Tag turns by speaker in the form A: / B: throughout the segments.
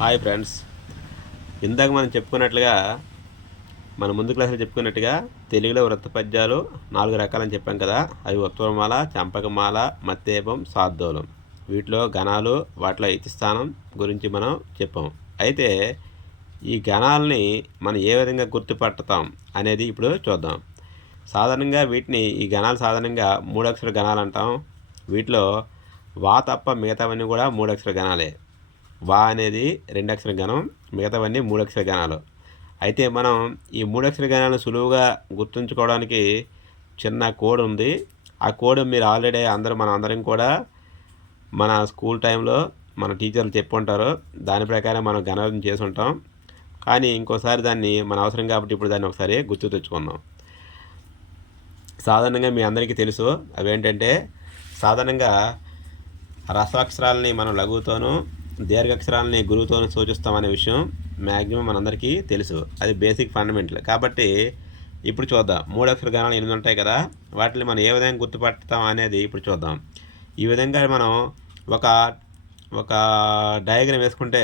A: Hi friends. ఇందాక మనం చెప్పుకున్నట్లుగా మన ముందు క్లాసులో చెప్పుకున్నట్టుగా తెలుగులో వృత్త పద్యాలు నాలుగు రకాలని చెప్పాం కదా. అవి ఉత్తరమాల చంపకమాల మత్తేపం సాద్దోలం. వీటిలో గణాలు వాటిలో ఇతిస్థానం గురించి మనం చెప్పాం. అయితే ఈ గణాలని మనం ఏ విధంగా గుర్తుపడతాం అనేది ఇప్పుడు చూద్దాం. సాధారణంగా వీటిని ఈ గణాలు సాధారణంగా మూడక్షర గణాలు అంటాం. వీటిలో వా తప్ప మిగతావన్నీ కూడా మూడక్షర గణాలే వా అనేది రెండు అక్షర గణం మిగతావన్నీ మూడు అక్షర గణాలు. అయితే మనం ఈ మూడు అక్షర గణాలను సులువుగా గుర్తుంచుకోవడానికి చిన్న కోడ్ ఉంది. ఆ కోడ్ మీరు ఆల్రెడీ అందరూ మన అందరం కూడా మన స్కూల్ టైంలో మన టీచర్లు చెప్పుంటారు. దాని ప్రకారం మనం గణాలను చేసి ఉంటాం కానీ ఇంకోసారి దాన్ని మన అవసరం కాబట్టి ఇప్పుడు దాన్ని ఒకసారి గుర్తు తెచ్చుకుందాం. సాధారణంగా మీ అందరికీ తెలుసు అవేంటంటే సాధారణంగా రసాక్షరాలని మనం లఘువుతోనూ దీర్ఘాక్షరాలని గురువుతో సూచిస్తామనే విషయం మ్యాక్సిమం మనందరికీ తెలుసు. అది బేసిక్ ఫండమెంటల్. కాబట్టి ఇప్పుడు చూద్దాం. మూడు అక్షర గణాలు ఎనిమిది ఉంటాయి కదా వాటిని మనం ఏ విధంగా గుర్తుపడతాం అనేది ఇప్పుడు చూద్దాం. ఈ విధంగా మనం ఒక ఒక డయాగ్రామ్ వేసుకుంటే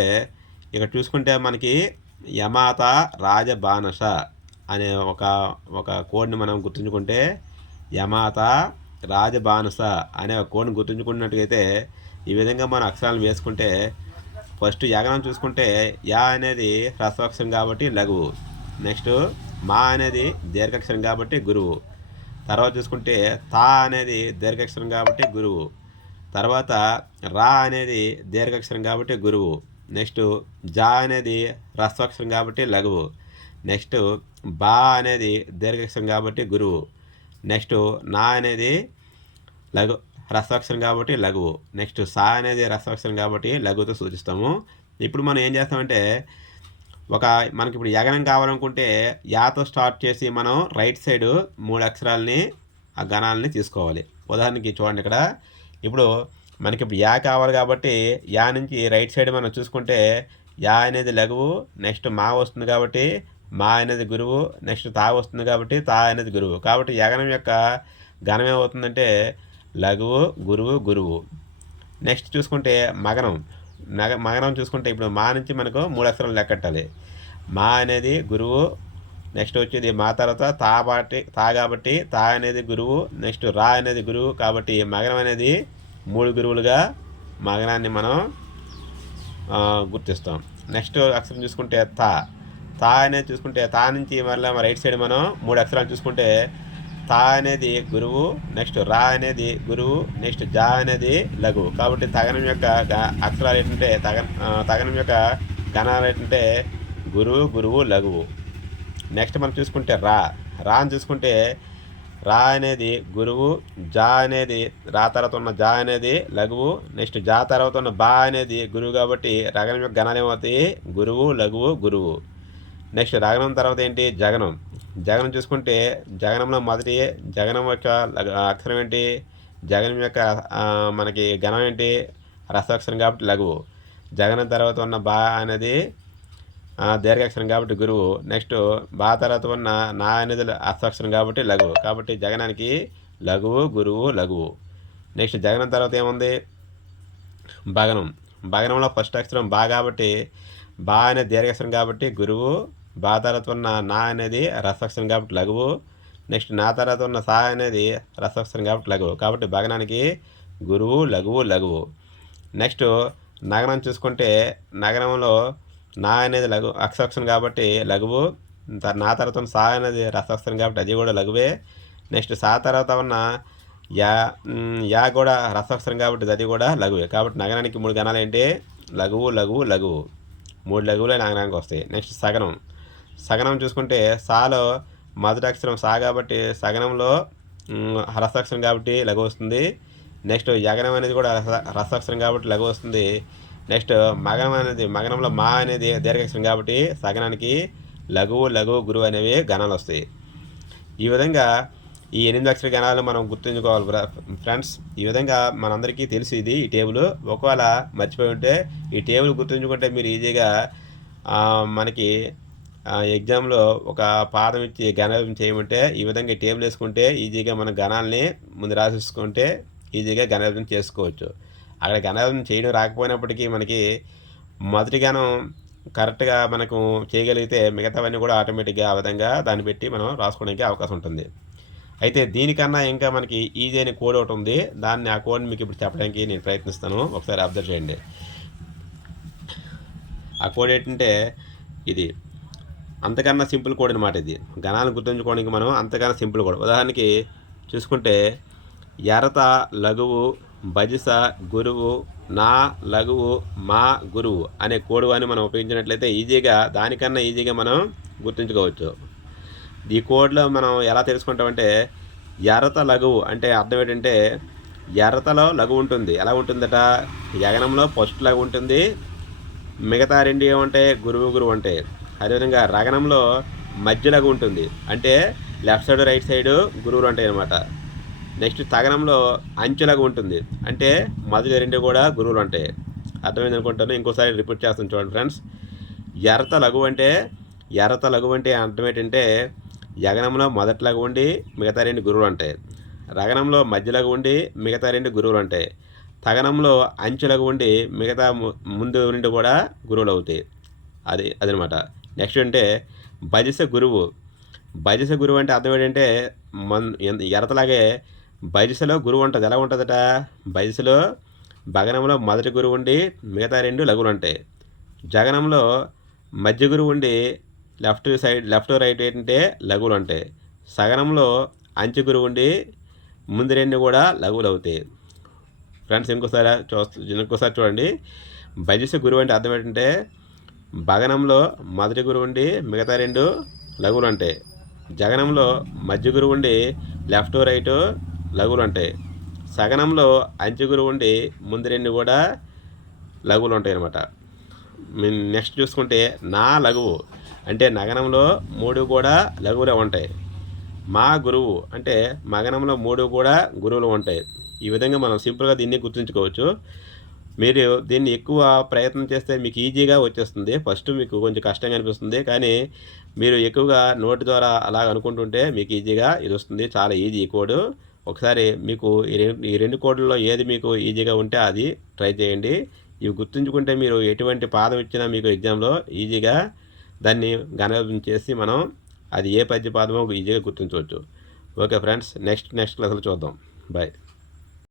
A: ఇక్కడ చూసుకుంటే మనకి యమాత రాజబానస అనే ఒక ఒక కోడ్ని మనం గుర్తుంచుకుంటే యమాత రాజబానస అనే ఒక కోడ్ని గుర్తుంచుకున్నట్టుగైతే ఈ విధంగా మనం అక్షరాలను వేసుకుంటే ఫస్ట్ యగనం చూసుకుంటే యా అనేది హ్రస్వాక్షరం కాబట్టి లఘువు నెక్స్ట్ మా అనేది దీర్ఘాక్షరం కాబట్టి గురువు. తర్వాత చూసుకుంటే తా అనేది దీర్ఘాక్షరం కాబట్టి గురువు. తర్వాత రా అనేది దీర్ఘాక్షరం కాబట్టి గురువు. నెక్స్ట్ జా అనేది హ్రస్వాక్షరం కాబట్టి లఘువు. నెక్స్ట్ బా అనేది దీర్ఘాక్షరం కాబట్టి గురువు. నెక్స్ట్ నా అనేది లఘు రసాక్షరం కాబట్టి లఘువు. నెక్స్ట్ సా అనేది రసాక్షరం కాబట్టి లఘువుతో సూచిస్తాము. ఇప్పుడు మనం ఏం చేస్తామంటే ఒక మనకి ఇప్పుడు యగనం కావాలనుకుంటే యాతో స్టార్ట్ చేసి మనం రైట్ సైడ్ మూడు అక్షరాలని ఆ గణాలని తీసుకోవాలి. ఉదాహరణకి చూడండి ఇక్కడ. ఇప్పుడు మనకి ఇప్పుడు యా కావాలి కాబట్టి యా నుంచి రైట్ సైడ్ మనం చూసుకుంటే యా అనేది లఘువు నెక్స్ట్ మా వస్తుంది కాబట్టి మా అనేది గురువు నెక్స్ట్ తా వస్తుంది కాబట్టి తా అనేది గురువు. కాబట్టి యగనం యొక్క ఘనం ఏమవుతుందంటే లఘువు గురువు గురువు. నెక్స్ట్ చూసుకుంటే మగనం. నగ మగనం చూసుకుంటే ఇప్పుడు మా నుంచి మనకు మూడు అక్షరాలు లెక్కట్టాలి మా అనేది గురువు నెక్స్ట్ వచ్చేది మా తర్వాత తా బాటి తా కాబట్టి తా అనేది గురువు నెక్స్ట్ రా అనేది గురువు కాబట్టి మగనం అనేది మూడు గురువులుగా మగనాన్ని మనం గుర్తిస్తాం. నెక్స్ట్ అక్షరం చూసుకుంటే తా. తా అనేది చూసుకుంటే తా నుంచి మళ్ళీ రైట్ సైడ్ మనం మూడు అక్షరాలు చూసుకుంటే తా అనేది గురువు నెక్స్ట్ రా అనేది గురువు నెక్స్ట్ జా అనేది లఘువు కాబట్టి తగనం యొక్క అక్షరాలు ఏంటంటే తగ తగనం యొక్క గణాలు ఏంటంటే గురువు గురువు లఘువు. నెక్స్ట్ మనం చూసుకుంటే రా. రా అని చూసుకుంటే రా అనేది గురువు జా అనేది రా తర్వాత ఉన్న జా అనేది లఘువు నెక్స్ట్ జా తర్వాత ఉన్న బా అనేది గురువు కాబట్టి రగనం యొక్క గణాలు ఏమవుతాయి? గురువు లఘువు గురువు. నెక్స్ట్ రగనం తర్వాత ఏంటి? జగనం జగనం చూసుకుంటే జగనంలో మొదటి జగనం యొక్క అక్షరం ఏంటి? జగనం యొక్క మనకి ఘనం ఏంటి? రసాక్షరం కాబట్టి లఘువు. జగనం తర్వాత ఉన్న బా అనేది దీర్ఘాక్షరం కాబట్టి గురువు. నెక్స్ట్ బా తర్వాత ఉన్న నా అనేది అస్తాక్షరం కాబట్టి లఘువు. కాబట్టి జగనానికి లఘువు గురువు లఘువు. నెక్స్ట్ జగనం తర్వాత ఏముంది? భగనం. భగనంలో ఫస్ట్ అక్షరం బా కాబట్టి బా అనే దీర్ఘాక్షరం కాబట్టి గురువు బా తర్వాత ఉన్న నా అనేది రసక్షరం కాబట్టి లఘువు. నెక్స్ట్ నా తర్వాత ఉన్న సా అనేది రసక్షరం కాబట్టి లఘువు. కాబట్టి భగనానికి గురువు లఘువు లఘువు. నెక్స్ట్ నగరం చూసుకుంటే నగరంలో నా అనేది లఘు అక్షరం కాబట్టి లఘువు. నా తర్వాత ఉన్న సా అనేది రసక్షరం కాబట్టి అది కూడా లఘువే. నెక్స్ట్ సా తర్వాత ఉన్న యా యా కూడా రసక్షరం కాబట్టి అది కూడా లఘువే. కాబట్టి నగరానికి మూడు గణాలు ఏంటి? లఘువు లఘువు లఘువు. మూడు లఘువులే నగరానికి వస్తాయి. నెక్స్ట్ సగనం. సగనం చూసుకుంటే సాలో మొదటి అక్షరం సా కాబట్టి సగనంలో రసాక్షరం కాబట్టి లఘు వస్తుంది. నెక్స్ట్ యగనం అనేది కూడా రసాక్షరం కాబట్టి లఘు వస్తుంది. నెక్స్ట్ మగనం అనేది మగనంలో మా అనేది దీర్ఘాక్షరం కాబట్టి సగనానికి లఘువు లఘువు గురువు అనేవి గణాలు వస్తాయి. ఈ విధంగా ఈ ఎనిమిది అక్షర గణాలు మనం గుర్తుంచుకోవాలి ఫ్రెండ్స్. ఈ విధంగా మనందరికీ తెలుసు ఇది ఈ టేబుల్. ఒకవేళ మర్చిపోయి ఉంటే ఈ టేబుల్ గుర్తుంచుకుంటే మీరు ఈజీగా మనకి ఎగ్జామ్లో ఒక పాదం ఇచ్చి గణం చేయమంటే ఈ విధంగా టేబుల్ వేసుకుంటే ఈజీగా మన గణాలని ముందు రాసేసుకుంటే ఈజీగా గణాలను చేసుకోవచ్చు. అక్కడ గణాలను చేయడం రాకపోయినప్పటికీ మనకి మొదటి గానం కరెక్ట్గా మనకు చేయగలిగితే మిగతావన్నీ కూడా ఆటోమేటిక్గా ఆ విధంగా దాన్ని పెట్టి మనం రాసుకోవడానికి అవకాశం ఉంటుంది. అయితే దీనికన్నా ఇంకా మనకి ఈజీ అయిన కోడ్ ఒకటి ఉంది. దాన్ని ఆ కోడ్ని మీకు ఇప్పుడు చెప్పడానికి నేను ప్రయత్నిస్తాను. ఒకసారి అబ్జర్వ్ చేయండి. ఆ కోడ్ ఏంటంటే ఇది. అంతకన్నా సింపుల్ కోడ్ అనమాట ఇది. గణాలను గుర్తుంచుకోవడానికి మనం అంతకన్నా సింపుల్ కోడ్. ఉదాహరణకి చూసుకుంటే ఎరత లఘువు భజస గురువు నా లఘువు మా గురువు అనే కోడ్ అని మనం ఉపయోగించినట్లయితే ఈజీగా దానికన్నా ఈజీగా మనం గుర్తుంచుకోవచ్చు. ఈ కోడ్లో మనం ఎలా తెలుసుకుంటామంటే ఎరత లఘువు అంటే అర్థం ఏంటంటే ఎర్రతలో లఘువు ఉంటుంది. ఎలా ఉంటుందట? యగనంలో ఫస్ట్ లఘు ఉంటుంది మిగతా రెండు ఏమంటే గురువు గురువు అంటే. అదేవిధంగా రగనంలో మధ్య ఉంటుంది. అంటే లెఫ్ట్ సైడ్ రైట్ సైడ్ గురువులు ఉంటాయి అనమాట నెక్స్ట్ తగనంలో అంచులగా ఉంటుంది. అంటే మొదటి రెండు కూడా గురువులు ఉంటాయి. అర్థమైంది అనుకుంటాను. ఇంకోసారి రిపీట్ చేస్తాను చూడండి ఫ్రెండ్స్. ఎర్రత లఘు అంటే ఎర్రత లఘు అంటే అర్థం ఏంటంటే యగనంలో మొదటిలాగా ఉండి మిగతా రెండు గురువులు ఉంటాయి. రగనంలో మధ్యలాగా ఉండి మిగతా రెండు గురువులు ఉంటాయి. తగనంలో అంచులకు ఉండి మిగతా ముందు రెండు కూడా గురువులు అవుతాయి. అది అదనమాట. నెక్స్ట్ అంటే భజస గురువు. భజస గురువు అంటే అర్థం ఏంటంటే మన్ ఎరతలాగే బైజసలో గురువు ఉంటుంది. ఎలా ఉంటుందట? బైజసలో భగనంలో మొదటి గురువు ఉండి మిగతా రెండు లఘువులు ఉంటాయి. జగనంలో మధ్య గురువు ఉండి లెఫ్ట్ సైడ్ లెఫ్ట్ రైట్ ఏంటంటే లఘువులు ఉంటాయి. సగనంలో అంచు గురువు ఉండి ముందు రెండు కూడా లఘువులు అవుతాయి. ఫ్రెండ్స్ ఇంకోసారి చూస్తూ ఇంకోసారి చూడండి. భజస గురువు అంటే అర్థం ఏంటంటే భగనంలో మొదటి గురువు ఉండి మిగతా రెండు లఘువులు ఉంటాయి జగనంలో మధ్య గురువు ఉండి లెఫ్ట్ రైట్ లఘువులు ఉంటాయి సగనంలో అంచు గురువు ఉండి ముందు రెండు కూడా లఘువులు ఉంటాయి అనమాట నెక్స్ట్ చూసుకుంటే నా లఘువు అంటే నగనంలో మూడు కూడా లఘువులే ఉంటాయి. మా గురువు అంటే మగనంలో మూడు కూడా గురువులు ఉంటాయి. ఈ విధంగా మనం సింపుల్గా దీన్ని గుర్తుంచుకోవచ్చు. మీరు దీన్ని ఎక్కువ ప్రయత్నం చేస్తే మీకు ఈజీగా వచ్చేస్తుంది. ఫస్ట్ మీకు కొంచెం కష్టంగా అనిపిస్తుంది. కానీ మీరు ఎక్కువగా నోటి ద్వారా అలా అనుకుంటుంటే మీకు ఈజీగా ఇది వస్తుంది. చాలా ఈజీ కోడ్. ఒకసారి మీకు ఈ రెండు ఈ రెండు కోడ్లలో ఏది మీకు ఈజీగా ఉంటే అది ట్రై చేయండి. ఇవి గుర్తుంచుకుంటే మీరు ఎటువంటి పాదం ఇచ్చినా మీకు ఎగ్జామ్లో ఈజీగా దాన్ని గణం చేసి మనం అది ఏ పద్య పాదమో ఈజీగా గుర్తించవచ్చు. ఓకే ఫ్రెండ్స్ నెక్స్ట్ నెక్స్ట్ క్లాస్లో చూద్దాం. బాయ్.